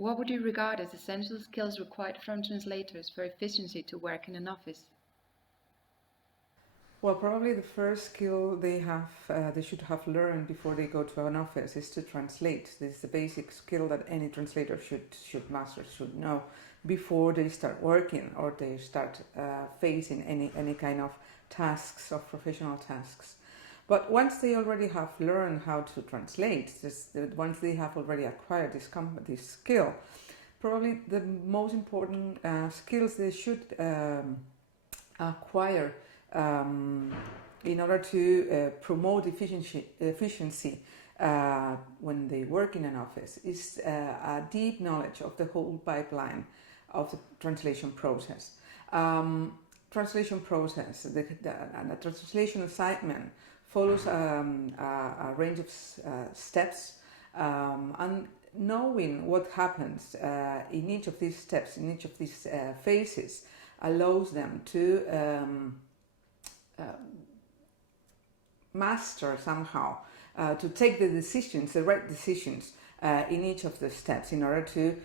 What would you regard as essential skills required from translators for efficiency to work in an office? Well, probably the first skill they should have learned before they go to an office is to translate. This is the basic skill that any translator should master, should know before they start working or they start facing any kind of tasks or professional tasks. But once they already have learned how to translate, once they have already acquired this skill, probably the most important skills they should acquire in order to promote efficiency when they work in an office is a deep knowledge of the whole pipeline of the translation process. Translation process, the translation assignment follows a range of steps, and knowing what happens in each of these steps, in each of these phases, allows them to master somehow, to take the right decisions in each of the steps in order to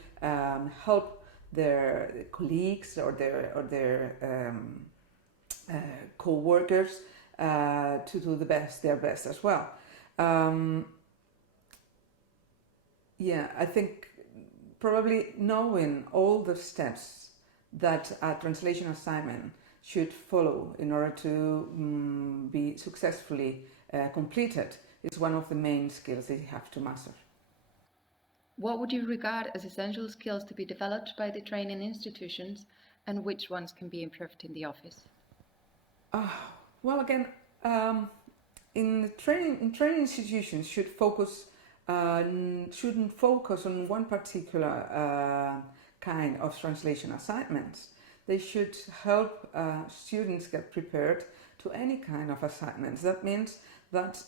help their colleagues or their co-workers to do their best as well. I think probably knowing all the steps that a translation assignment should follow in order to be successfully completed is one of the main skills they have to master. What would you regard as essential skills to be developed by the training institutions, and which ones can be improved in the office? Well, again, in training institutions shouldn't focus on one particular kind of translation assignments. They should help students get prepared to any kind of assignments. That means that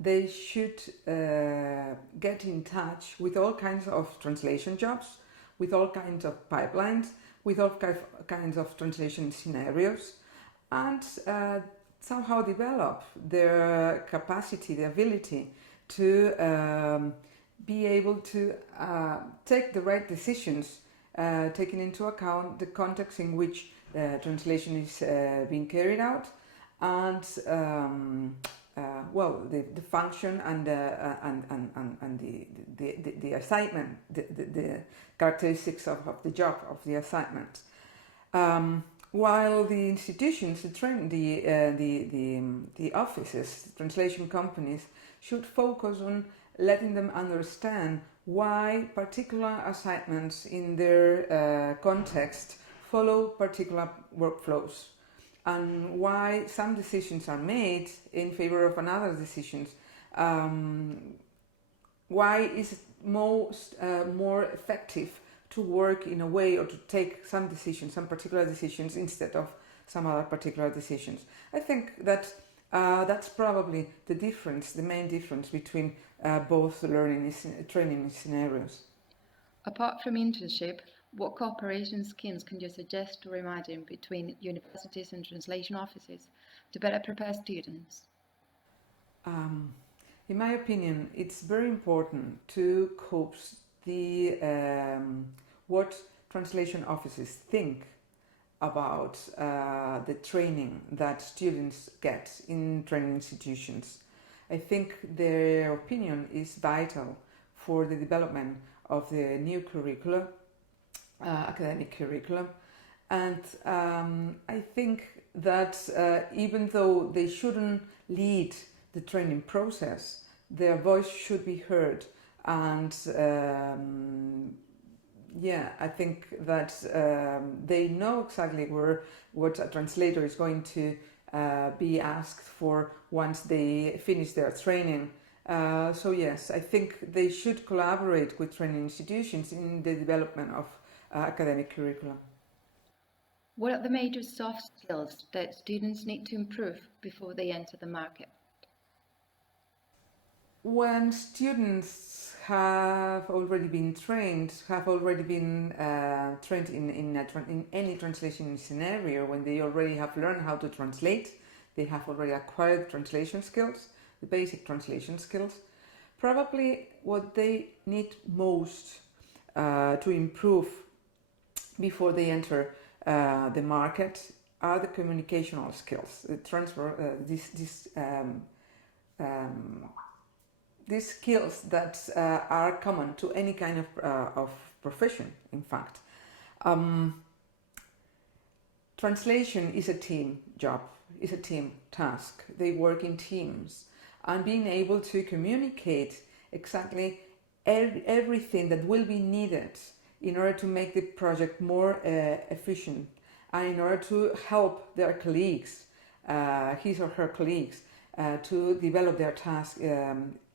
they should get in touch with all kinds of translation jobs, with all kinds of pipelines, with all kinds of translation scenarios, and somehow develop their capacity, the ability to be able to take the right decisions, taking into account the context in which the translation is being carried out, and the function and the assignment, the characteristics of the job of the assignment. While the institutions, the offices, the translation companies should focus on letting them understand why particular assignments in their context follow particular workflows, and why some decisions are made in favor of another decisions. Why is it more effective to work in a way or to take some particular decisions instead of some other particular decisions? I think that that's probably the main difference between both training scenarios. Apart from internship, what cooperation schemes can you suggest or imagine between universities and translation offices to better prepare students? In my opinion, it's very important to cope what translation offices think about the training that students get in training institutions. I think their opinion is vital for the development of the new curriculum, academic curriculum, and I think that even though they shouldn't lead the training process, their voice should be heard, and I think that they know exactly what a translator is going to be asked for once they finish their training. So yes, I think they should collaborate with training institutions in the development of academic curriculum. What are the major soft skills that students need to improve before they enter the market? When students have already been trained in any translation scenario, when they already have learned how to translate, they have already acquired translation skills, the basic translation skills. Probably what they need most to improve before they enter the market are the communicational skills, the transfer, these skills that are common to any kind of profession, in fact. Translation is a team job, is a team task. They work in teams, and being able to communicate exactly everything that will be needed in order to make the project more efficient and in order to help their colleagues, his or her colleagues, to develop their task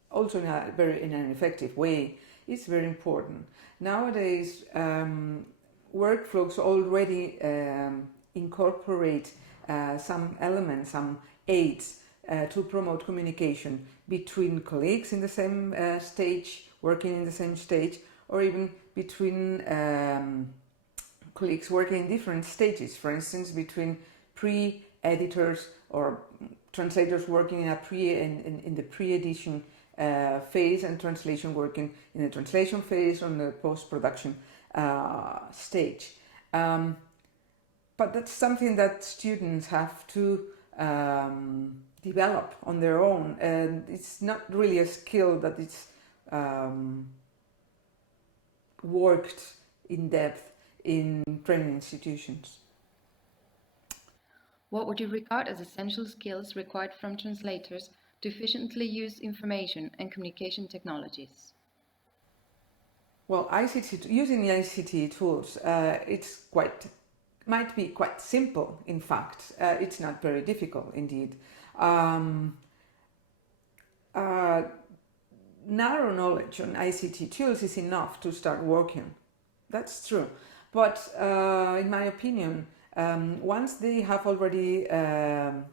also in an effective way is very important. Nowadays, workflows already incorporate some elements, some aids to promote communication between colleagues in the same stage, working in the same stage, or even between colleagues working in different stages. For instance, between pre-editors or translators working in the pre-edition phase and translation working in the translation phase on the post-production stage. But that's something that students have to develop on their own, and it's not really a skill that it's worked in depth in training institutions. What would you regard as essential skills required from translators to efficiently use information and communication technologies? Well, using ICT tools, might be quite simple. In fact, it's not very difficult indeed. Narrow knowledge on ICT tools is enough to start working. That's true. But in my opinion, once they have already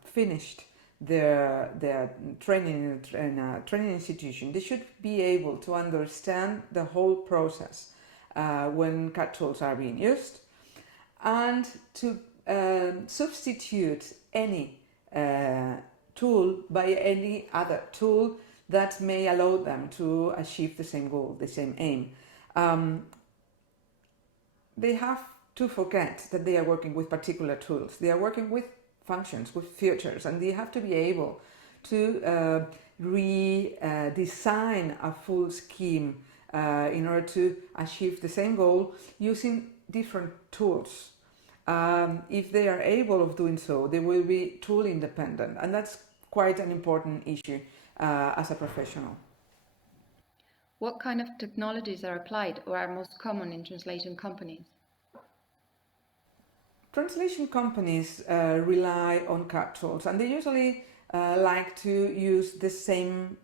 finished their training in a training institution, they should be able to understand the whole process when CAD tools are being used, and to substitute any tool by any other tool that may allow them to achieve the same goal, the same aim. They have to forget that they are working with particular tools. They are working with functions, with features, and they have to be able to redesign a full scheme in order to achieve the same goal using different tools. If they are able of doing so, they will be tool independent, and that's quite an important issue as a professional. What kind of technologies are applied or are most common in translation companies? Translation companies rely on CAD tools, and they usually like to use the same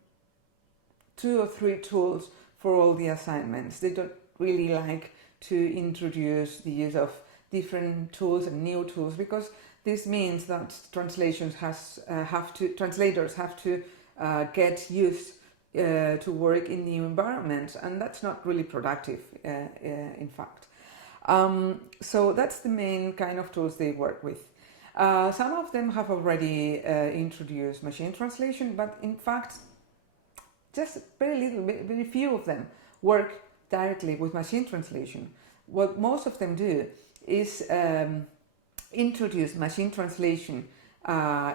2 or 3 tools for all the assignments. They don't really like to introduce the use of different tools and new tools, because this means that translators have to get used to work in new environments, and that's not really productive, in fact. So that's the main kind of tools they work with. Some of them have already introduced machine translation, but in fact, just very few of them work directly with machine translation. What most of them do is introduce machine translation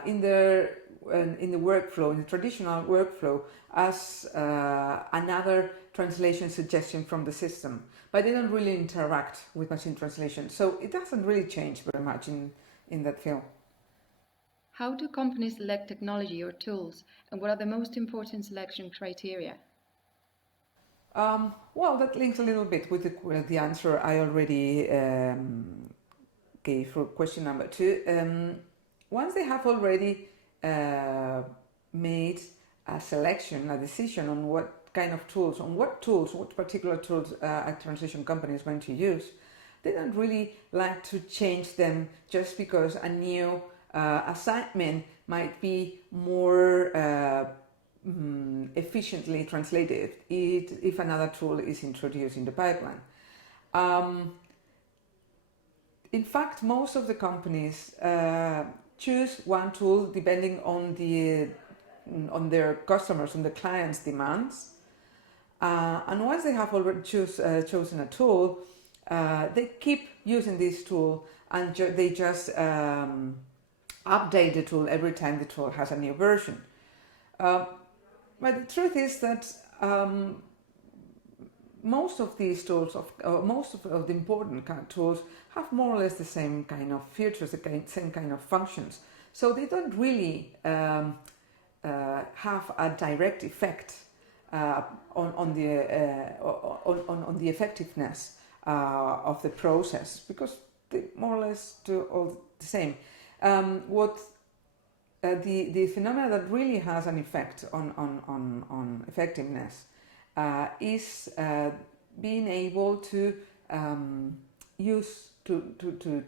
in the workflow, in the traditional workflow, as another translation suggestion from the system, but they don't really interact with machine translation, so it doesn't really change very much in that field. How do companies select technology or tools, and what are the most important selection criteria? Well, that links a little bit with the answer I already gave for question number 2. Once they have already made a selection, a decision on what kind of tools, what particular tools a translation company is going to use, they don't really like to change them just because a new assignment might be more efficiently translated if another tool is introduced in the pipeline. In fact, most of the companies choose one tool depending on their customers, on the clients' demands, And once they have already chosen a tool, they keep using this tool, and they just update the tool every time the tool has a new version. But the truth is that most of these tools, most of the important kind of tools, have more or less the same kind of features, the same kind of functions. So they don't really have a direct effect on the effectiveness of the process, because they more or less do all the same. The phenomena that really has an effect on effectiveness is being able to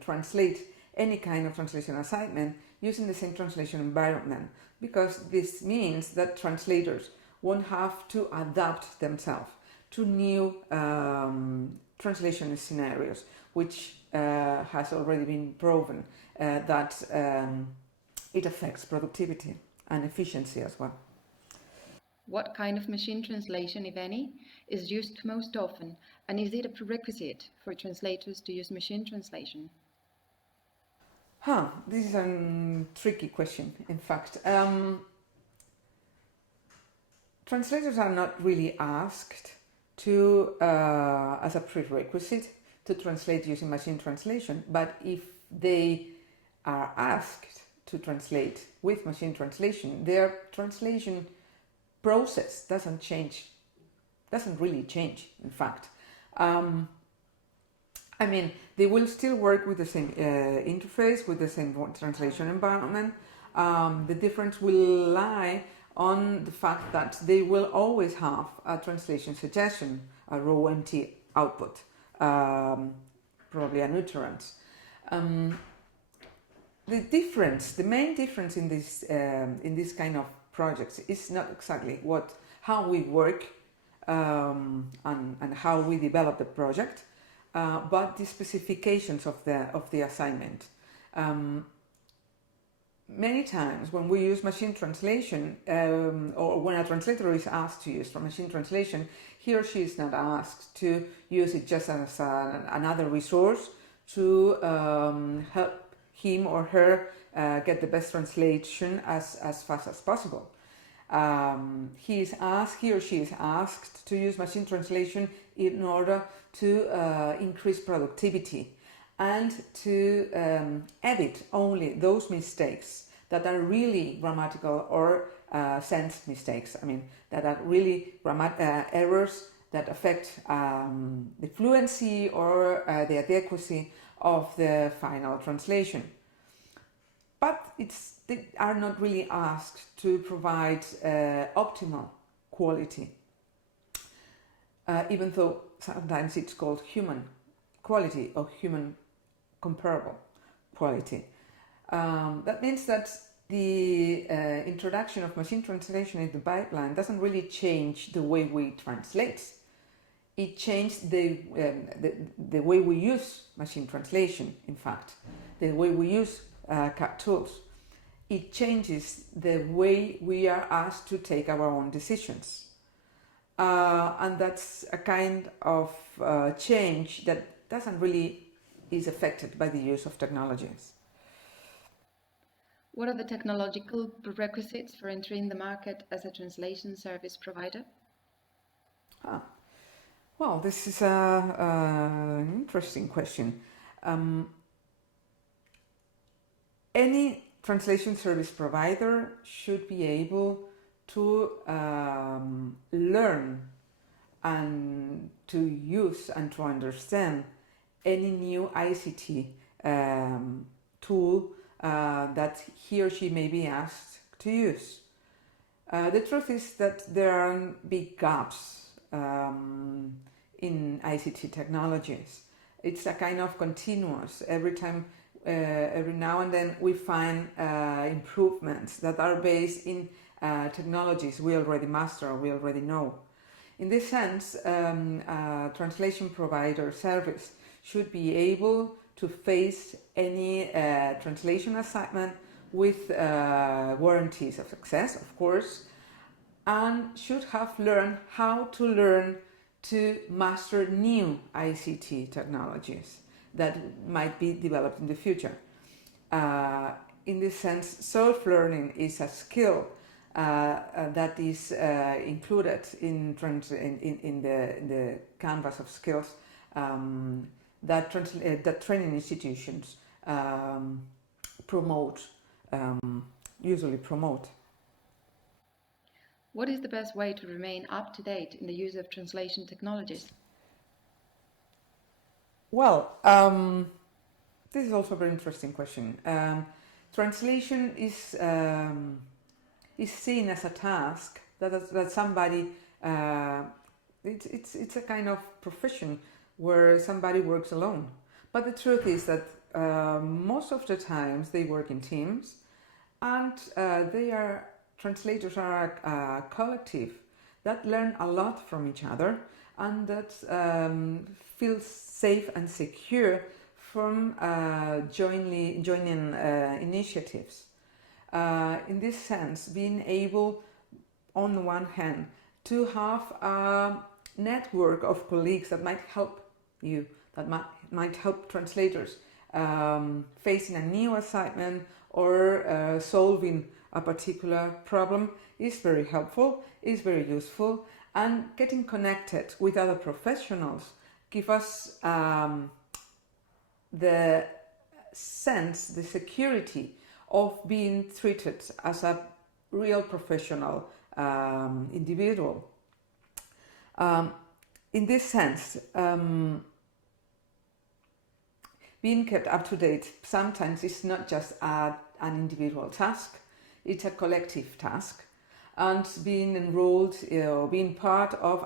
translate any kind of translation assignment using the same translation environment, because this means that translators won't have to adapt themselves to new translation scenarios, which has already been proven that it affects productivity and efficiency as well. What kind of machine translation, if any, is used most often, and is it a prerequisite for translators to use machine translation? This is a tricky question, in fact. Translators are not really asked to, as a prerequisite, to translate using machine translation, but if they are asked to translate with machine translation, their translation process doesn't really change, in fact. They will still work with the same interface, with the same translation environment. The difference will lie on the fact that they will always have a translation suggestion, a raw empty output, probably an utterance. The main difference in this kind of projects is not exactly how we work and how we develop the project, but the specifications of the assignment. Many times when we use machine translation, or when a translator is asked to use machine translation, he or she is not asked to use it just as another resource to help him or her get the best translation as fast as possible. He or she is asked to use machine translation in order to increase productivity and to edit only those mistakes that are really grammatical or sense mistakes. That are really errors that affect the fluency or the adequacy of the final translation. But they are not really asked to provide optimal quality, even though sometimes it's called human quality or human comparable quality. That means that the introduction of machine translation in the pipeline doesn't really change the way we translate. It changed the way we use machine translation, in fact, the way we use CAD tools. It changes the way we are asked to take our own decisions. And that's a kind of change that doesn't really is affected by the use of technologies. What are the technological prerequisites for entering the market as a translation service provider? Well, this is an interesting question. Any translation service provider should be able to learn and to use and to understand any new ICT tool that he or she may be asked to use. The truth is that there are big gaps in ICT technologies. It's a kind of continuous. Every now and then we find improvements that are based in technologies we already master, we already know. In this sense, a translation provider service should be able to face any translation assignment with warranties of success, of course, and should have learned how to learn to master new ICT technologies that might be developed in the future. In this sense, self-learning is a skill that is included in the canvas of skills that training institutions usually promote. What is the best way to remain up to date in the use of translation technologies? Well, this is also a very interesting question. Translation is seen as a task that somebody. It's a kind of profession where somebody works alone. But the truth is that most of the times they work in teams, and translators are a collective that learn a lot from each other and that feel safe and secure from joining initiatives. In this sense, being able, on the one hand, to have a network of colleagues that might help you, that might help translators facing a new assignment or solving a particular problem is very helpful, is very useful, and getting connected with other professionals give us the sense, the security of being treated as a real professional individual. In this sense, being kept up to date sometimes is not just an individual task, it's a collective task. And being enrolled, being part of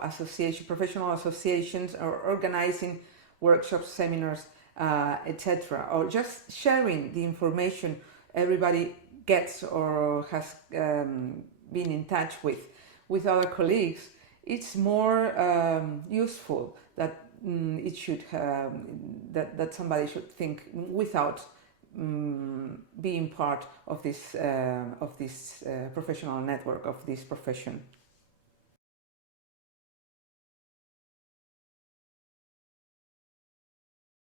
professional associations, or organizing workshops, seminars, etc., or just sharing the information everybody gets or has been in touch with other colleagues, it's more useful that it should that somebody should think without being part of this professional network, of this profession.